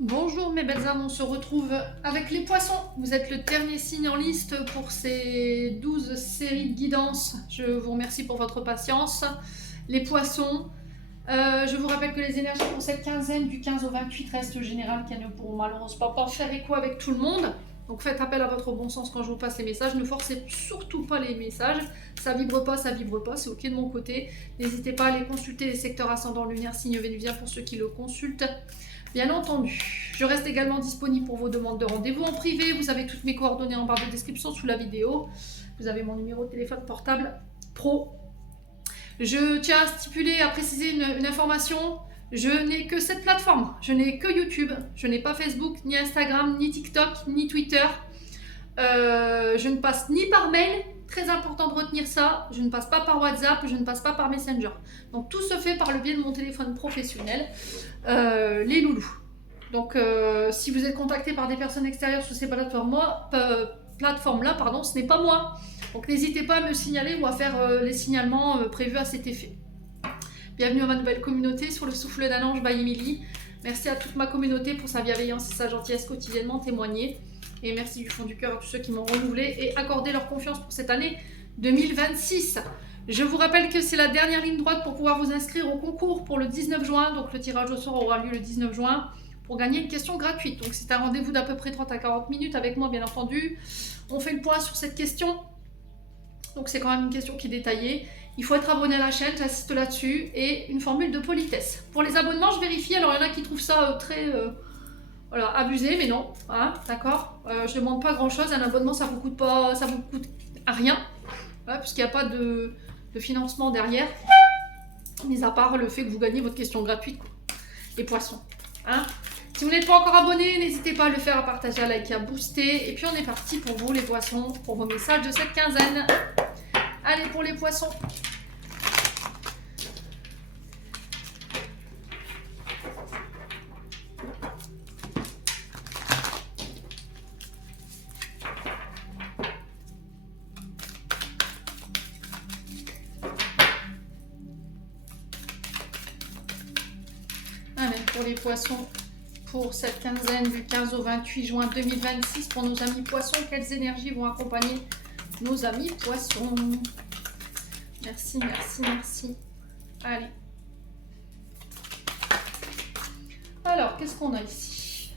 Bonjour mes belles âmes, on se retrouve avec les poissons. Vous êtes le dernier signe en liste pour ces 12 séries de guidance. Je vous remercie pour votre patience. Les poissons, je vous rappelle que les énergies pour cette quinzaine du 15 au 28 restent générales, qu'elles ne pourront malheureusement pas faire écho avec tout le monde. Donc faites appel à votre bon sens quand je vous passe les messages. Ne forcez surtout pas les messages. Ça vibre pas, c'est ok de mon côté. N'hésitez pas à aller consulter les secteurs ascendant lunaire, signe vénusien pour ceux qui le consultent. Bien entendu, je reste également disponible pour vos demandes de rendez-vous en privé. Vous avez toutes mes coordonnées en barre de description sous la vidéo. Vous avez mon numéro de téléphone portable pro. Je tiens à stipuler, à préciser une information. Je n'ai que cette plateforme. Je n'ai que YouTube. Je n'ai pas Facebook, ni Instagram, ni TikTok, ni Twitter. Je ne passe ni par mail. Très important de retenir ça. Je ne passe pas par WhatsApp. Je ne passe pas par Messenger. Donc tout se fait par le biais de mon téléphone professionnel. Les loulous. Donc si vous êtes contacté par des personnes extérieures sur ces plateformes-là, ce n'est pas moi. Donc n'hésitez pas à me signaler ou à faire les signalements prévus à cet effet. Bienvenue à ma nouvelle communauté sur le souffle d'un ange by Emily. Merci à toute ma communauté pour sa bienveillance et sa gentillesse quotidiennement témoignée. Et merci du fond du cœur à tous ceux qui m'ont renouvelé et accordé leur confiance pour cette année 2026. Je vous rappelle que c'est la dernière ligne droite pour pouvoir vous inscrire au concours pour le 19 juin. Donc le tirage au sort aura lieu le 19 juin pour gagner une question gratuite. Donc c'est un rendez-vous d'à peu près 30 à 40 minutes avec moi, bien entendu. On fait le point sur cette question. Donc c'est quand même une question qui est détaillée. Il faut être abonné à la chaîne, j'insiste là-dessus. Et une formule de politesse. Pour les abonnements, je vérifie. Alors il y en a qui trouvent ça très abusé, mais non. Hein, d'accord, je ne demande pas grand-chose. Un abonnement, ça vous coûte à rien. Puisqu'il n'y a pas de financement derrière, mis à part le fait que vous gagnez votre question gratuite, quoi. Les poissons. Hein, si vous n'êtes pas encore abonné, n'hésitez pas à le faire, à partager, à liker, à booster. Et puis on est parti pour vous les poissons, pour vos messages de cette quinzaine. Allez, pour les poissons. Allez, pour les poissons, pour cette quinzaine du 15 au 28 juin 2026, pour nos amis poissons, quelles énergies vont accompagner nos amis poissons? Merci, merci, merci. Allez. Alors, qu'est-ce qu'on a ici?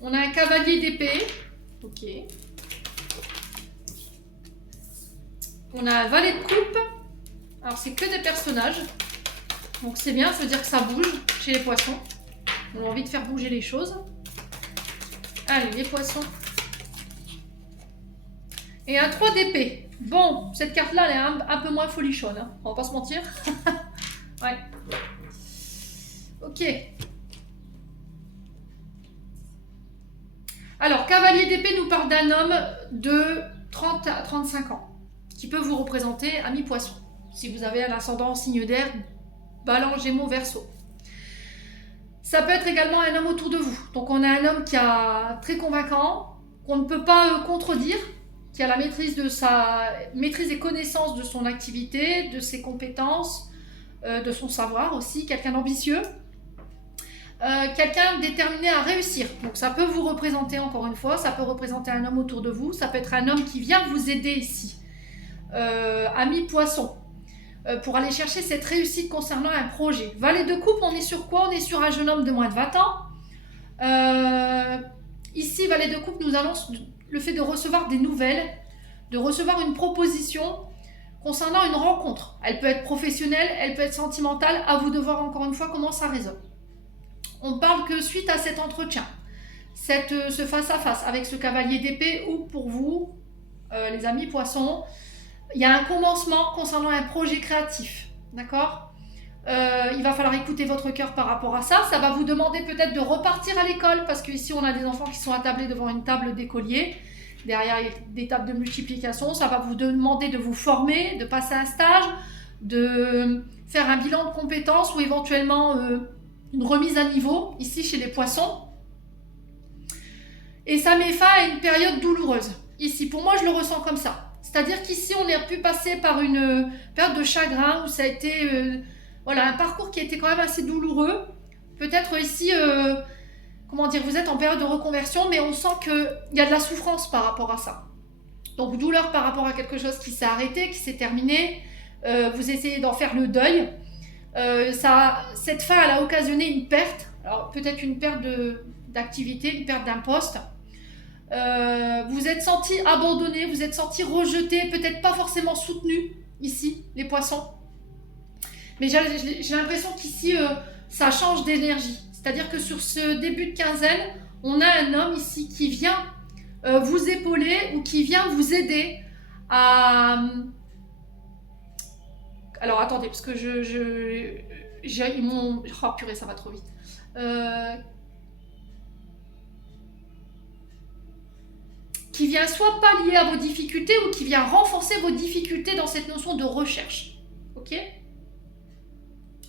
On a un cavalier d'épée. Ok. On a un valet de coupe. Alors, c'est que des personnages. Donc, c'est bien, ça veut dire que ça bouge chez les poissons. On a envie de faire bouger les choses. Allez, les poissons. Et un 3 d'épée. Bon, cette carte-là, elle est un peu moins folichonne. Hein. On va pas se mentir. Ouais. Ok. Alors, cavalier d'épée nous parle d'un homme de 30 à 35 ans qui peut vous représenter ami poisson. Si vous avez un ascendant en signe d'air, Balance, Gémeaux, Verseau. Ça peut être également un homme autour de vous. Donc on a un homme qui est très convaincant, qu'on ne peut pas contredire, qui a la maîtrise et connaissance de son activité, de ses compétences, de son savoir aussi, quelqu'un d'ambitieux, quelqu'un déterminé à réussir. Donc ça peut vous représenter, encore une fois, ça peut représenter un homme autour de vous, ça peut être un homme qui vient vous aider ici, ami poisson, pour aller chercher cette réussite concernant un projet. Valet de coupe, on est sur quoi? On est sur un jeune homme de moins de 20 ans. Ici, valet de coupe nous annonce le fait de recevoir des nouvelles, de recevoir une proposition concernant une rencontre. Elle peut être professionnelle, elle peut être sentimentale, à vous de voir encore une fois comment ça résonne. On parle que suite à cet entretien, ce face-à-face avec ce cavalier d'épée, ou pour vous, les amis poissons, il y a un commencement concernant un projet créatif, d'accord? Il va falloir écouter votre cœur par rapport à ça. Ça va vous demander peut-être de repartir à l'école, parce qu'ici on a des enfants qui sont attablés devant une table d'écolier. Derrière, il y a des tables de multiplication. Ça va vous demander de vous former, de passer un stage, de faire un bilan de compétences ou éventuellement une remise à niveau, ici chez les poissons. Et ça met fin à une période douloureuse. Ici, pour moi, je le ressens comme ça. C'est-à-dire qu'ici, on a pu passer par une période de chagrin où ça a été un parcours qui a été quand même assez douloureux. Peut-être ici, comment dire, vous êtes en période de reconversion, mais on sent qu'il y a de la souffrance par rapport à ça. Donc douleur par rapport à quelque chose qui s'est arrêté, qui s'est terminé. Vous essayez d'en faire le deuil. Cette fin, elle a occasionné une perte. Alors peut-être une perte d'activité, une perte d'un poste. Vous êtes senti abandonné, vous êtes senti rejeté, peut-être pas forcément soutenu ici, les poissons. Mais j'ai l'impression qu'ici, ça change d'énergie. C'est-à-dire que sur ce début de quinzaine, on a un homme ici qui vient vous épauler ou qui vient vous aider à... Alors attendez, parce que ils m'ont... Oh purée, ça va trop vite. Qui vient soit pallier à vos difficultés ou qui vient renforcer vos difficultés dans cette notion de recherche. Ok ?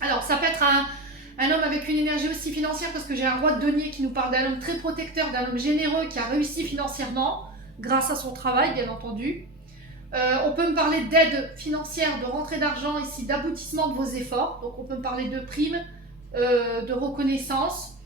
Alors, ça peut être un homme avec une énergie aussi financière, parce que j'ai un roi de denier qui nous parle d'un homme très protecteur, d'un homme généreux qui a réussi financièrement, grâce à son travail, bien entendu. On peut me parler d'aide financière, de rentrée d'argent ici, d'aboutissement de vos efforts. Donc, on peut me parler de primes, de reconnaissance,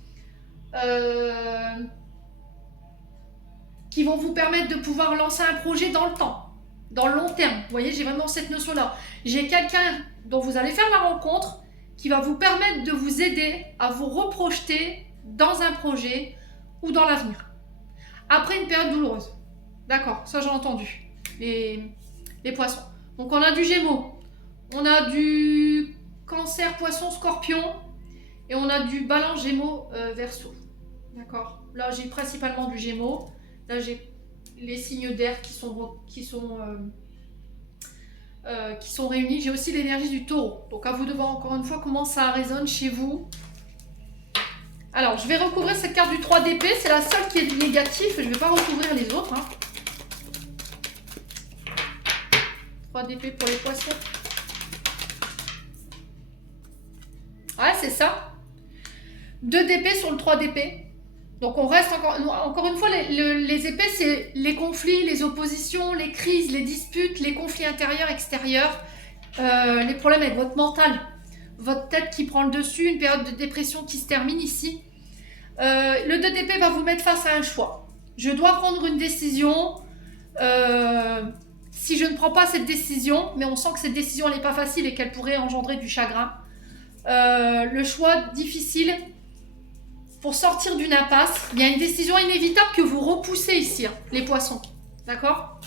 qui vont vous permettre de pouvoir lancer un projet dans le temps, dans le long terme. Vous voyez, j'ai vraiment cette notion-là. J'ai quelqu'un dont vous allez faire la rencontre qui va vous permettre de vous aider à vous reprojeter dans un projet ou dans l'avenir. Après une période douloureuse. D'accord, ça j'ai entendu. Les poissons. Donc on a du Gémeaux, on a du Cancer, Poisson, Scorpion et on a du Balance, Gémeaux, Verseau. D'accord. Là j'ai principalement du Gémeaux. Là j'ai les signes d'air qui sont réunis. J'ai aussi l'énergie du Taureau. Donc à vous de voir encore une fois comment ça résonne chez vous. Alors je vais recouvrir cette carte du 3 d'épée. C'est la seule qui est négative. Je ne vais pas recouvrir les autres. 3 d'épée pour les poissons. Ouais, c'est ça. 2 d'épée sur le 3 d'épée. Donc on reste encore une fois, les épées, c'est les conflits, les oppositions, les crises, les disputes, les conflits intérieurs, extérieurs, les problèmes avec votre mental, votre tête qui prend le dessus, une période de dépression qui se termine ici. Le 2 d'épée va vous mettre face à un choix. Je dois prendre une décision. Si je ne prends pas cette décision, mais on sent que cette décision n'est pas facile et qu'elle pourrait engendrer du chagrin. Le choix difficile. Pour sortir d'une impasse, il y a une décision inévitable que vous repoussez ici, les poissons. D'accord ?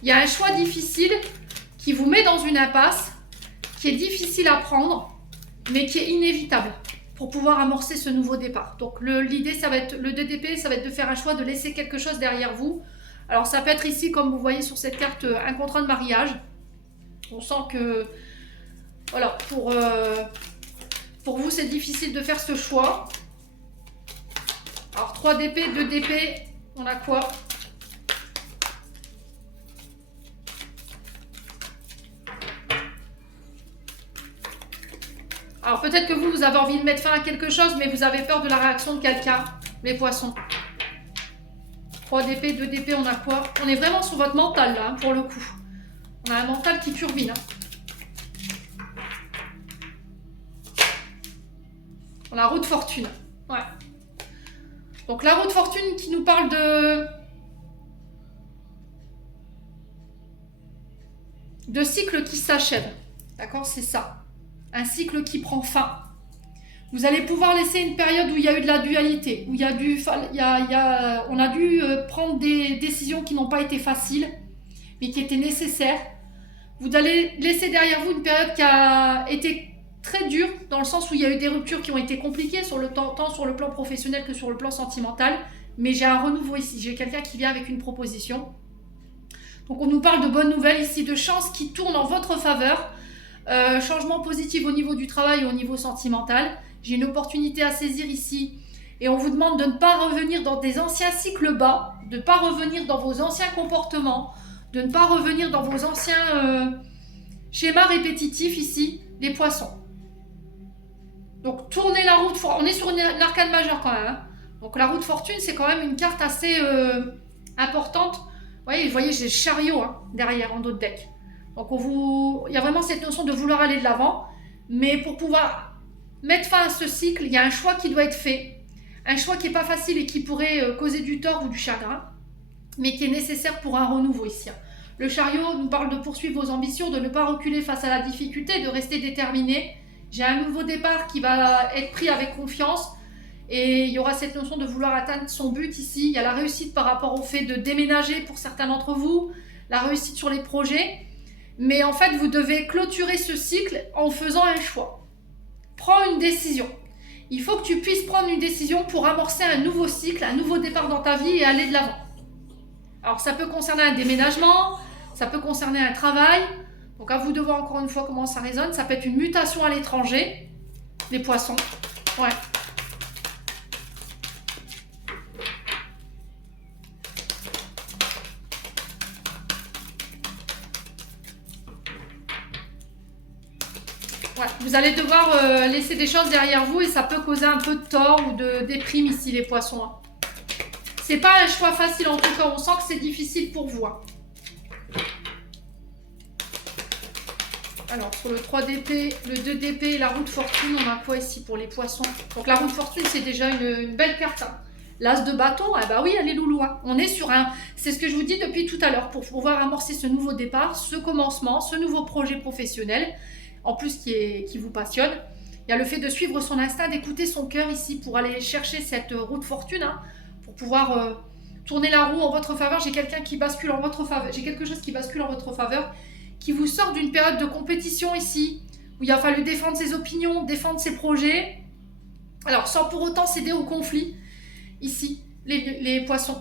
Il y a un choix difficile qui vous met dans une impasse, qui est difficile à prendre, mais qui est inévitable pour pouvoir amorcer ce nouveau départ. Donc l'idée, ça va être, le 2 d'épée, ça va être de faire un choix, de laisser quelque chose derrière vous. Alors ça peut être ici, comme vous voyez sur cette carte, un contrat de mariage. On sent que, voilà, pour vous, c'est difficile de faire ce choix. Alors 3 d'épée, 2 d'épée, on a quoi? Alors peut-être que vous avez envie de mettre fin à quelque chose, mais vous avez peur de la réaction de quelqu'un, les poissons. 3 d'épée, 2 d'épée, on a quoi? On est vraiment sur votre mental là, pour le coup. On a un mental qui turbine. On a la roue de fortune. Ouais. Donc la roue de fortune qui nous parle de cycle qui s'achève. D'accord, c'est ça. Un cycle qui prend fin. Vous allez pouvoir laisser une période où il y a eu de la dualité, où on a dû prendre des décisions qui n'ont pas été faciles, mais qui étaient nécessaires. Vous allez laisser derrière vous une période qui a été très dure, dans le sens où il y a eu des ruptures qui ont été compliquées, tant sur le plan professionnel que sur le plan sentimental. Mais j'ai un renouveau ici, j'ai quelqu'un qui vient avec une proposition. Donc on nous parle de bonnes nouvelles ici, de chances qui tournent en votre faveur. Changement positif au niveau du travail et au niveau sentimental. J'ai une opportunité à saisir ici. Et on vous demande de ne pas revenir dans des anciens cycles bas, de ne pas revenir dans vos anciens comportements, de ne pas revenir dans vos anciens schémas répétitifs ici, les poissons. Donc tournez la roue de fortune. On est sur une arcane majeure quand même. Donc la roue de fortune, c'est quand même une carte assez importante. Vous voyez, j'ai le chariot derrière en dos de deck. Donc il y a vraiment cette notion de vouloir aller de l'avant. Mais pour pouvoir mettre fin à ce cycle, il y a un choix qui doit être fait. Un choix qui n'est pas facile et qui pourrait causer du tort ou du chagrin, mais qui est nécessaire pour un renouveau ici. Le chariot nous parle de poursuivre vos ambitions, de ne pas reculer face à la difficulté, de rester déterminé. J'ai un nouveau départ qui va être pris avec confiance et il y aura cette notion de vouloir atteindre son but ici. Il y a la réussite par rapport au fait de déménager pour certains d'entre vous, la réussite sur les projets. Mais en fait, vous devez clôturer ce cycle en faisant un choix. Prends une décision. Il faut que tu puisses prendre une décision pour amorcer un nouveau cycle, un nouveau départ dans ta vie et aller de l'avant. Alors ça peut concerner un déménagement, ça peut concerner un travail. Donc à vous de voir encore une fois comment ça résonne. Ça peut être une mutation à l'étranger, les poissons. Ouais. Ouais, vous allez devoir laisser des choses derrière vous et ça peut causer un peu de tort ou de déprime ici les poissons. Hein. C'est pas un choix facile en tout cas, on sent que c'est difficile pour vous. Hein. Alors sur le 3 d'épée, le 2 d'épée et la roue de fortune, on a quoi ici pour les poissons? Donc la roue de fortune c'est déjà une belle carte. Hein. L'as de bâton, ah bah oui, elle est loulou. Hein. On est sur un... C'est ce que je vous dis depuis tout à l'heure, pour pouvoir amorcer ce nouveau départ, ce commencement, ce nouveau projet professionnel. En plus qui vous passionne. Il y a le fait de suivre son instinct, d'écouter son cœur ici pour aller chercher cette roue de fortune, hein, pour pouvoir tourner la roue en votre faveur. J'ai quelqu'un qui bascule en votre faveur, j'ai quelque chose qui bascule en votre faveur, qui vous sort d'une période de compétition ici, où il a fallu défendre ses opinions, défendre ses projets, alors sans pour autant céder au conflit, ici, les poissons.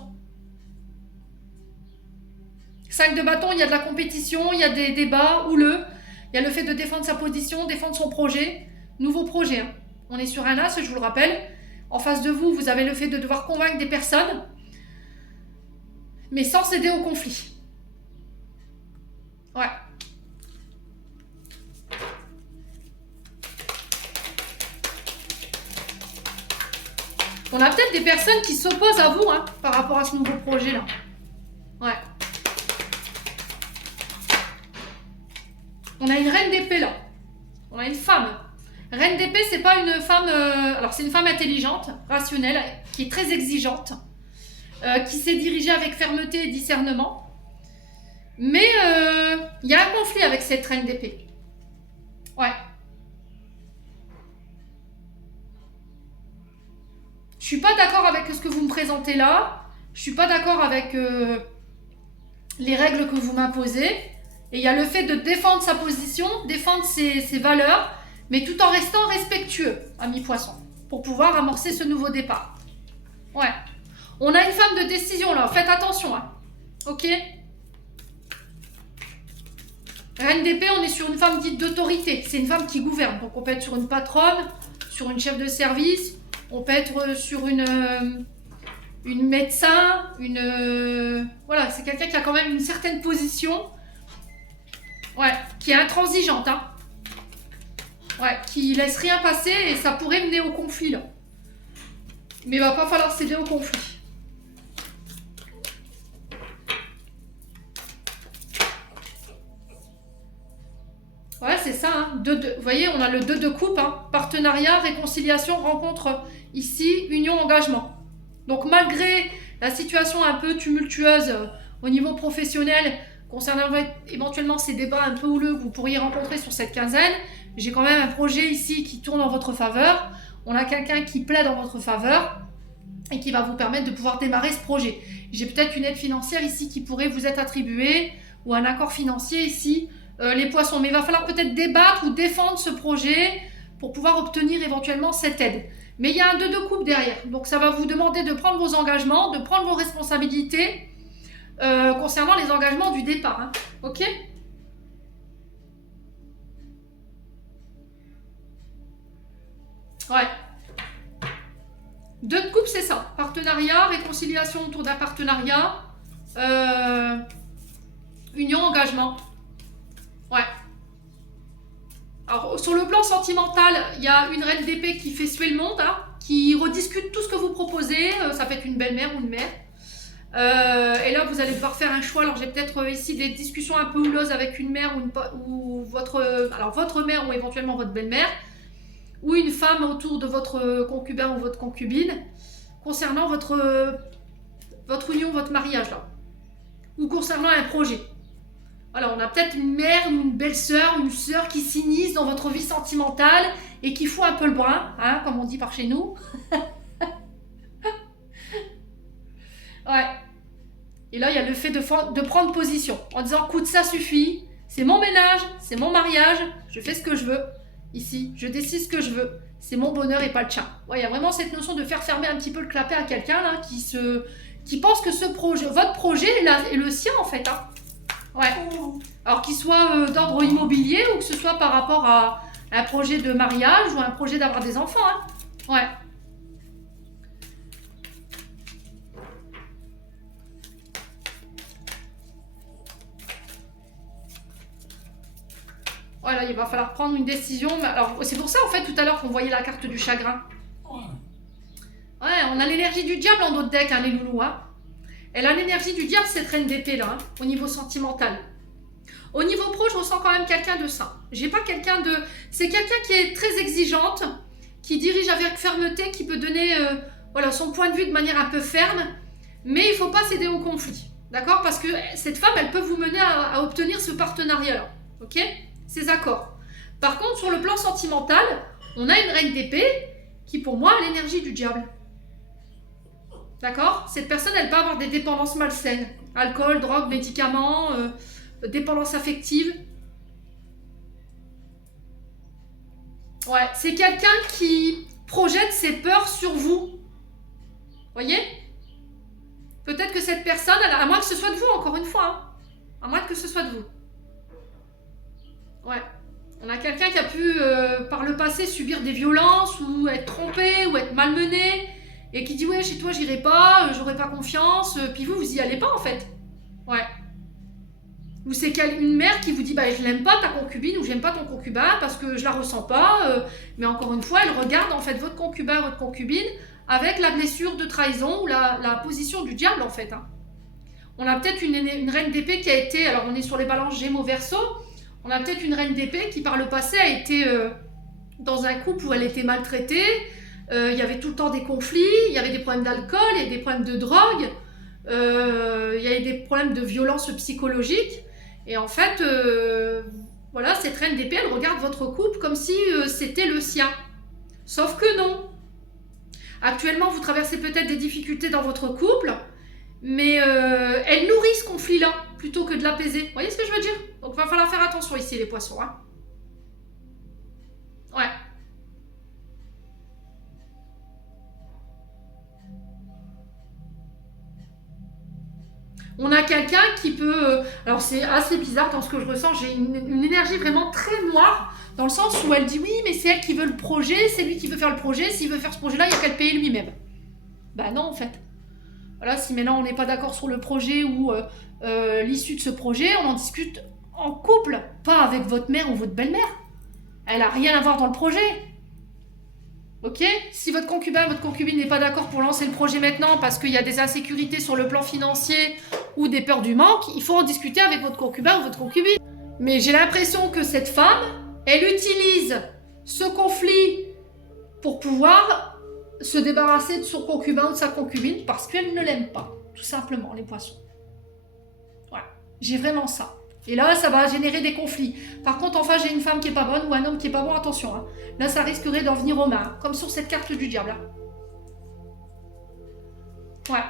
5 de bâton, il y a de la compétition, il y a des débats houleux. Il y a le fait de défendre sa position, défendre son projet. Nouveau projet. Hein. On est sur un as, je vous le rappelle. En face de vous, vous avez le fait de devoir convaincre des personnes, mais sans céder au conflit. Ouais. On a peut-être des personnes qui s'opposent à vous hein, par rapport à ce nouveau projet-là. Ouais. On a une reine d'épée là. On a une femme. Reine d'épée, c'est pas une femme... alors c'est une femme intelligente, rationnelle, qui est très exigeante, qui sait diriger avec fermeté et discernement. Mais il y a un conflit avec cette reine d'épée. Ouais. Je suis pas d'accord avec ce que vous me présentez là. Je suis pas d'accord avec les règles que vous m'imposez. Et il y a le fait de défendre sa position, défendre ses valeurs, mais tout en restant respectueux, ami poisson, pour pouvoir amorcer ce nouveau départ. Ouais. On a une femme de décision là, faites attention. Hein. Ok. Reine d'épée, on est sur une femme dite d'autorité. C'est une femme qui gouverne. Donc on peut être sur une patronne, sur une chef de service, on peut être sur une médecin, voilà, c'est quelqu'un qui a quand même une certaine position. Ouais, qui est intransigeante, hein. Ouais, qui laisse rien passer et ça pourrait mener au conflit, là. Mais il va pas falloir céder au conflit. Ouais, c'est ça, hein. Vous voyez, on a le 2 de coupe, hein. Partenariat, réconciliation, rencontre, ici, union, engagement. Donc malgré la situation un peu tumultueuse au niveau professionnel, concernant éventuellement ces débats un peu houleux que vous pourriez rencontrer sur cette quinzaine, j'ai quand même un projet ici qui tourne en votre faveur. On a quelqu'un qui plaide en votre faveur et qui va vous permettre de pouvoir démarrer ce projet. J'ai peut-être une aide financière ici qui pourrait vous être attribuée ou un accord financier ici, les poissons. Mais il va falloir peut-être débattre ou défendre ce projet pour pouvoir obtenir éventuellement cette aide. Mais il y a un 2 de coupe derrière. Donc ça va vous demander de prendre vos engagements, de prendre vos responsabilités concernant les engagements du départ. Hein. Ok ? Ouais. 2 de coupe, c'est ça. Partenariat, réconciliation autour d'un partenariat, union, engagement. Ouais. Alors, sur le plan sentimental, il y a une reine d'épée qui fait suer le monde, hein, qui rediscute tout ce que vous proposez. Ça peut être une belle-mère ou une mère. Et là, vous allez devoir faire un choix. Alors, j'ai peut-être ici des discussions un peu houleuses avec une mère ou votre mère ou éventuellement votre belle-mère, ou une femme autour de votre concubin ou votre concubine. concernant votre union, votre mariage là, ou concernant un projet. Voilà, on a peut-être une mère, une belle-sœur, une sœur qui s'immisce dans votre vie sentimentale et qui fout un peu le bras, hein, comme on dit par chez nous. Ouais. Et là, il y a le fait de prendre position en disant, écoute, ça suffit, c'est mon ménage, c'est mon mariage, je fais ce que je veux. Ici, je décide ce que je veux. C'est mon bonheur et pas le tien. Ouais, il y a vraiment cette notion de faire fermer un petit peu le clapet à quelqu'un là qui pense que votre projet est le sien en fait. Hein. Ouais. Alors qu'il soit d'ordre immobilier ou que ce soit par rapport à un projet de mariage ou un projet d'avoir des enfants. Hein. Ouais. Voilà, il va falloir prendre une décision. Alors, c'est pour ça, en fait, tout à l'heure qu'on voyait la carte du chagrin. Ouais, on a l'énergie du diable en notre deck, hein, les loulous. Hein. Elle a l'énergie du diable, cette reine d'épée, là, hein, au niveau sentimental. Au niveau pro, je ressens quand même quelqu'un de sain. J'ai pas quelqu'un de... C'est quelqu'un qui est très exigeante, qui dirige avec fermeté, qui peut donner voilà, son point de vue de manière un peu ferme, mais il faut pas céder au conflit. D'accord? Parce que cette femme, elle peut vous mener à obtenir ce partenariat-là. Ok? Ces accords. Par contre, sur le plan sentimental, on a une reine d'épée qui, pour moi, a l'énergie du diable. D'accord? Cette personne, elle peut avoir des dépendances malsaines. Alcool, drogue, médicaments, dépendance affective. Ouais, c'est quelqu'un qui projette ses peurs sur vous. Voyez? Peut-être que cette personne, à moins que ce soit de vous, encore une fois. Hein, à moins que ce soit de vous. Ouais. On a quelqu'un qui a pu, par le passé, subir des violences ou être trompé ou être malmené et qui dit « Ouais, chez toi, j'irai pas, j'aurai pas confiance. » Puis vous y allez pas, en fait. Ouais. Ou c'est une mère qui vous dit bah, « Je l'aime pas, ta concubine, » ou « J'aime pas ton concubin parce que je la ressens pas. » Mais encore une fois, elle regarde, en fait, votre concubin, votre concubine avec la blessure de trahison ou la position du diable, en fait. Hein. On a peut-être une reine d'épée qui a été... Alors, on est sur les balances Gémeaux-Verseau. On a peut-être une reine d'épée qui, par le passé, a été dans un couple où elle était maltraitée. Il y avait tout le temps des conflits, il y avait des problèmes d'alcool, il y avait des problèmes de drogue, il y avait des problèmes de violence psychologique. Et en fait, voilà, cette reine d'épée, elle regarde votre couple comme si c'était le sien. Sauf que non. Actuellement, vous traversez peut-être des difficultés dans votre couple, mais elle nourrit ce conflit-là plutôt que de l'apaiser. Vous voyez ce que je veux dire? Donc, il va falloir faire attention ici, les poissons. Hein. Ouais. On a quelqu'un qui peut... alors, c'est assez bizarre dans ce que je ressens. J'ai une énergie vraiment très noire, dans le sens où elle dit oui, mais c'est elle qui veut le projet, c'est lui qui veut faire le projet. S'il veut faire ce projet-là, il n'y a qu'à le payer lui-même. Bah non, en fait. Voilà, si maintenant on n'est pas d'accord sur le projet ou l'issue de ce projet, on en discute en couple, pas avec votre mère ou votre belle-mère. Elle n'a rien à voir dans le projet. Ok? Si votre concubin, votre concubine n'est pas d'accord pour lancer le projet maintenant parce qu'il y a des insécurités sur le plan financier ou des peurs du manque, il faut en discuter avec votre concubin ou votre concubine. Mais j'ai l'impression que cette femme, elle utilise ce conflit pour pouvoir se débarrasser de son concubin ou de sa concubine parce qu'elle ne l'aime pas, tout simplement, les poissons. Voilà, j'ai vraiment ça. Et là, ça va générer des conflits. Par contre, en face, j'ai une femme qui est pas bonne ou un homme qui est pas bon, attention. Hein. Là, ça risquerait d'en venir aux mains, comme sur cette carte du diable. Hein. Ouais.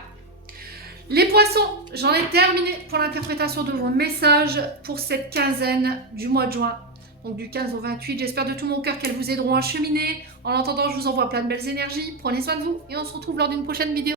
Les poissons, j'en ai terminé pour l'interprétation de vos messages pour cette quinzaine du mois de juin. Donc du 15 au 28, j'espère de tout mon cœur qu'elles vous aideront à cheminer. En attendant, je vous envoie plein de belles énergies. Prenez soin de vous et on se retrouve lors d'une prochaine vidéo.